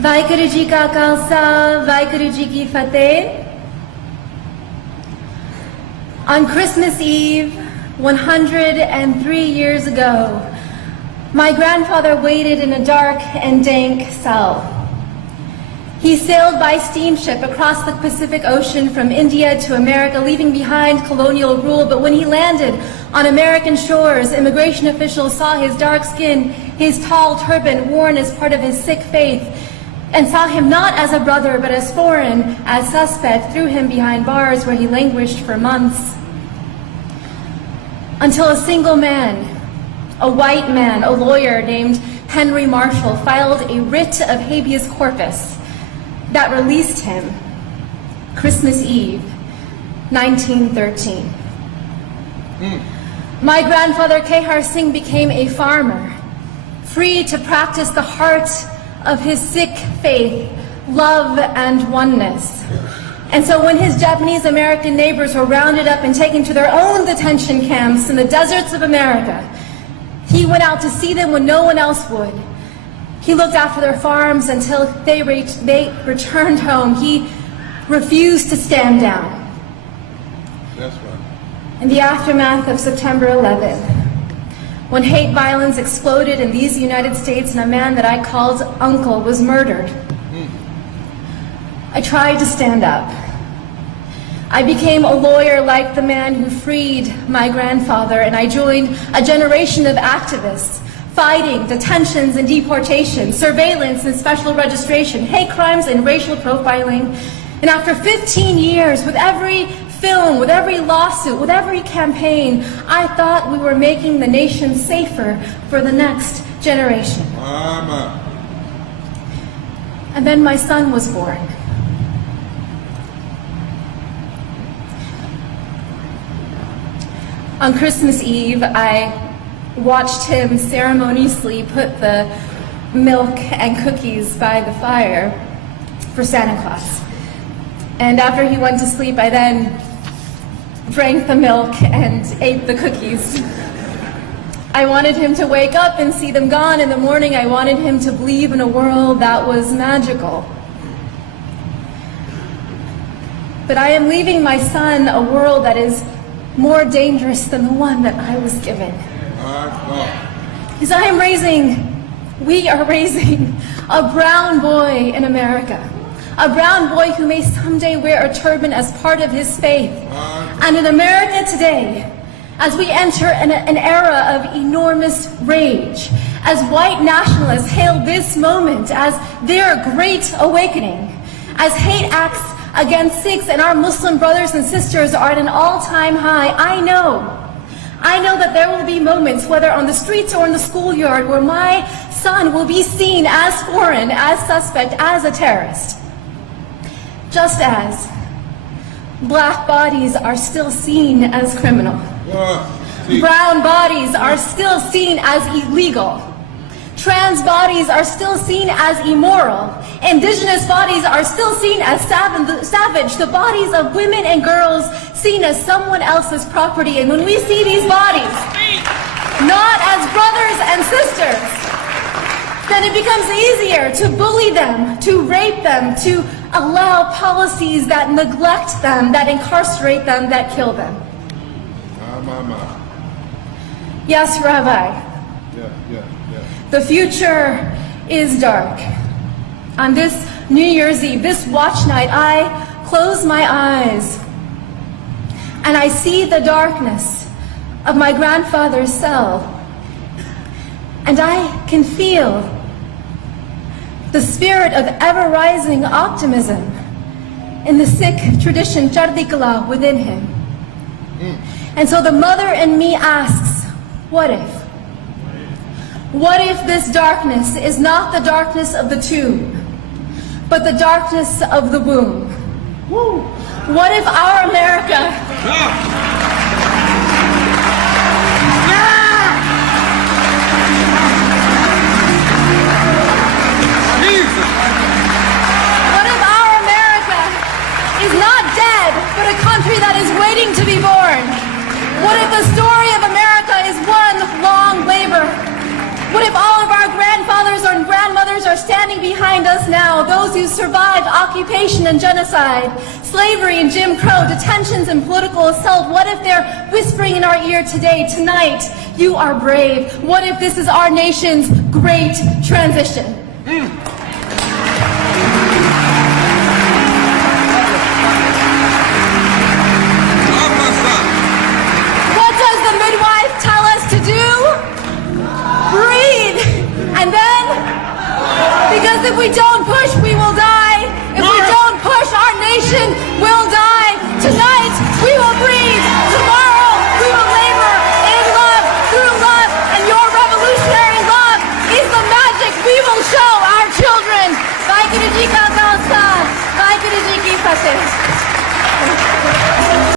Vaheguru Ji Ka Khalsa, Vaheguru Ji Ki Fateh. On Christmas Eve, 103 years ago, my grandfather waited in a dark and dank cell. He sailed by steamship across the Pacific Ocean from India to America, leaving behind colonial rule. But when he landed on American shores, immigration officials saw his dark skin, his tall turban worn as part of his Sikh faith, and saw him not as a brother, but as foreign, as suspect, threw him behind bars where he languished for months. Until a single man, a white man, a lawyer named Henry Marshall, filed a writ of habeas corpus that released him Christmas Eve, 1913. My grandfather, Kehar Singh, became a farmer, free to practice the heart of his Sikh faith, love and oneness. And so when his Japanese American neighbors were rounded up and taken to their own detention camps in the deserts of America, he went out to see them when no one else would. He looked after their farms until they returned home. He refused to stand down. That's right. In the aftermath of September 11, when hate violence exploded in these United States and a man that I called uncle was murdered, I tried to stand up. I became a lawyer like the man who freed my grandfather, and I joined a generation of activists fighting detentions and deportation, surveillance and special registration, hate crimes and racial profiling. And after 15 years, with every film, with every lawsuit, with every campaign, I thought we were making the nation safer for the next generation. Mama. And then my son was born. On Christmas Eve, I watched him ceremoniously put the milk and cookies by the fire for Santa Claus. And after he went to sleep, I then drank the milk and ate the cookies. I wanted him to wake up and see them gone in the morning. I wanted him to believe in a world that was magical. But I am leaving my son a world that is more dangerous than the one that I was given. Because we are raising a brown boy in America. A brown boy who may someday wear a turban as part of his faith. And in America today, as we enter an era of enormous rage, as white nationalists hail this moment as their great awakening, as hate acts against Sikhs and our Muslim brothers and sisters are at an all-time high, I know that there will be moments, whether on the streets or in the schoolyard, where my son will be seen as foreign, as suspect, as a terrorist. Just as black bodies are still seen as criminal. Brown bodies are still seen as illegal. Trans bodies are still seen as immoral. Indigenous bodies are still seen as savage. The bodies of women and girls seen as someone else's property. And when we see these bodies not as brothers and sisters, then it becomes easier to bully them, to rape them, to allow policies that neglect them, that incarcerate them, that kill them. Yes, Rabbi. Yeah. The future is dark. On this New Year's Eve, this watch night, I close my eyes and I see the darkness of my grandfather's cell, and I can feel the spirit of ever-rising optimism in the Sikh tradition, Chardi Kala, within him. And so the mother in me asks, what if? What if this darkness is not the darkness of the tomb, but the darkness of the womb? What if our America... What if our America is not dead, but a country that is waiting to be born? What if the story of America is one long labor? What if all of our grandfathers and grandmothers are standing standing behind us now, those who survived occupation and genocide, slavery and Jim Crow, detentions and political assault, what if they're whispering in our ear today, tonight, you are brave? What if this is our nation's great transition? What does the midwife tell us to do? Breathe. And then, because if we don't push, we will die. If we don't push, our nation will die.